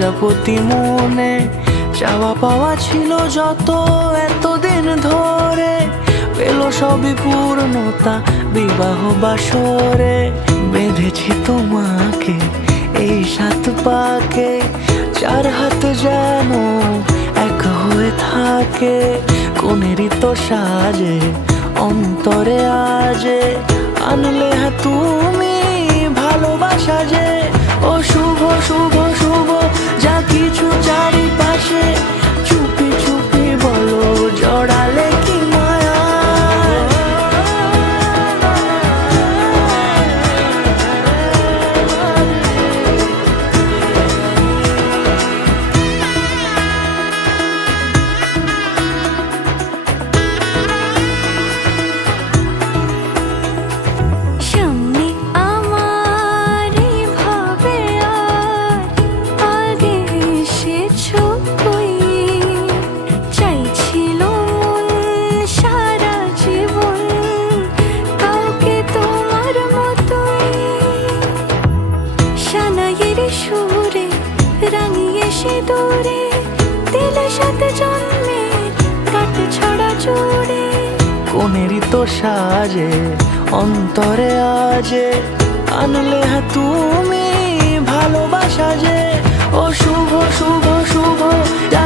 প্রজাপতি মনে চাওয়া পাওয়া ছিল যত এতদিন ধরে, পেল সবই পূর্ণতা বিবাহ বাসরে। বেঁধেছি তোমাকে এই 7 পাকে, 4 হাত যেন এক হয়ে থাকে। কোনেরই তো সাজে অন্তরে আজে, আনলে হ্যাঁ তুমি ভালোবাসা যে। ও শুভ শুভ শুভ যা কিছু চারিপাশে, চুপি চুপি বলো জড়ালে কি মায়া। সুরে রাঙিয়ে সে দূরে দিলে 7 জন্মের কাট ছড়া জুড়ে। কোনেরই তো সাজে অন্তরে আজে, আনলে হ্যাঁ তুমি ভালোবাসা যে। ও শুভ শুভ শুভ যা